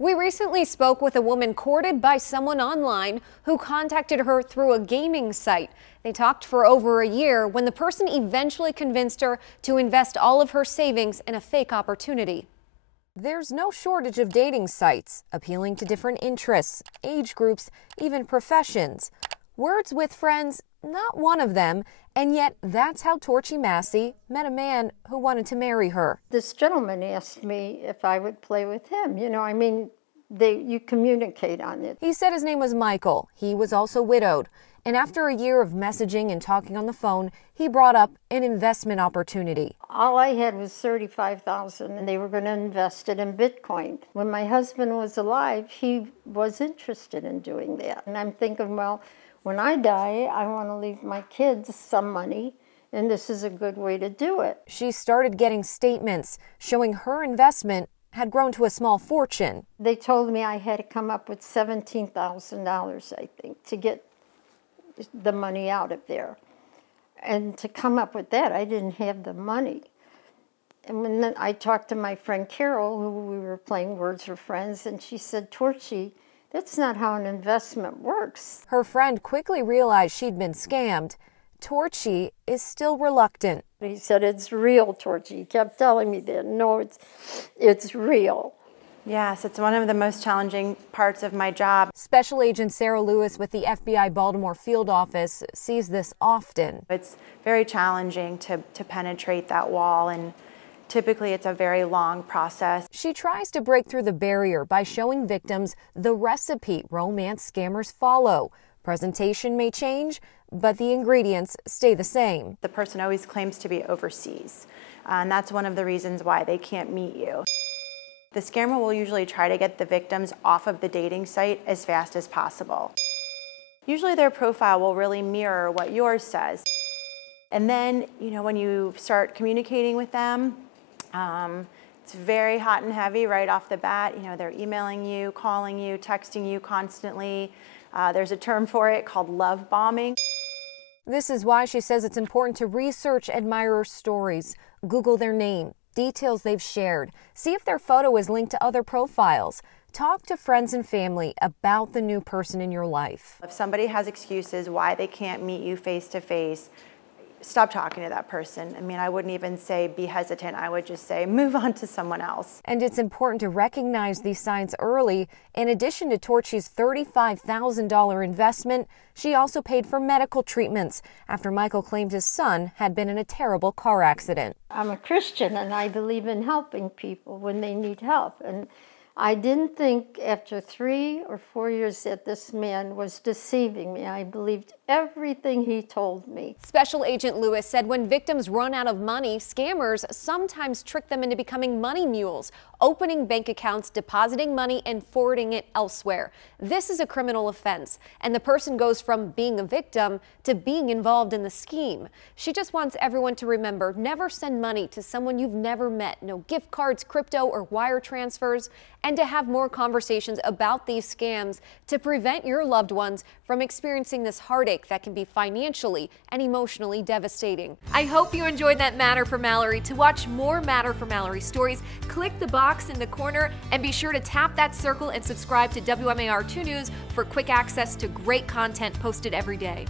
We recently spoke with a woman courted by someone online who contacted her through a gaming site. They talked for over a year when the person eventually convinced her to invest all of her savings in a fake opportunity. There's no shortage of dating sites appealing to different interests, age groups, even professions. Words with Friends, not one of them, and yet that's how Torchy Massie met a man who wanted to marry her. This gentleman asked me if I would play with him. You communicate on it. He said his name was Michael. He was also widowed. And after a year of messaging and talking on the phone, he brought up an investment opportunity. All I had was $35,000, and they were going to invest it in Bitcoin. When my husband was alive, he was interested in doing that. And I'm thinking, well, when I die, I want to leave my kids some money, and this is a good way to do it. She started getting statements showing her investment had grown to a small fortune. They told me I had to come up with $17,000, I think, to get the money out of there. And to come up with that, I didn't have the money. And then I talked to my friend Carole, who we were playing Words with Friends, and she said, Torchy, that's not how an investment works. Her friend quickly realized she'd been scammed. Torchy is still reluctant. He said, it's real, Torchy. He kept telling me that. No, it's real. Yes, it's one of the most challenging parts of my job. Special Agent Sarah Lewis with the FBI Baltimore Field Office sees this often. It's very challenging to penetrate that wall, and typically it's a very long process. She tries to break through the barrier by showing victims the recipe romance scammers follow. Presentation may change, but the ingredients stay the same. The person always claims to be overseas, and that's one of the reasons why they can't meet you. The scammer will usually try to get the victims off of the dating site as fast as possible. Usually their profile will really mirror what yours says. And then, when you start communicating with them, it's very hot and heavy right off the bat. They're emailing you, calling you, texting you constantly. There's a term for it called love bombing. This is why she says it's important to research admirers' stories, Google their name, details they've shared, see if their photo is linked to other profiles. Talk to friends and family about the new person in your life. If somebody has excuses why they can't meet you face to face, stop talking to that person. I wouldn't even say be hesitant. I would just say move on to someone else. And it's important to recognize these signs early. In addition to Torchy's $35,000 investment, she also paid for medical treatments after Michael claimed his son had been in a terrible car accident. I'm a Christian, and I believe in helping people when they need help. And I didn't think after 3 or 4 years that this man was deceiving me. I believed everything he told me. Special Agent Lewis said when victims run out of money, scammers sometimes trick them into becoming money mules, opening bank accounts, depositing money, and forwarding it elsewhere. This is a criminal offense, and the person goes from being a victim to being involved in the scheme. She just wants everyone to remember, never send money to someone you've never met. No gift cards, crypto, or wire transfers. And to have more conversations about these scams to prevent your loved ones from experiencing this heartache that can be financially and emotionally devastating. I hope you enjoyed that Matter for Mallory. To watch more Matter for Mallory stories, click the box in the corner and be sure to tap that circle and subscribe to WMAR 2 News for quick access to great content posted every day.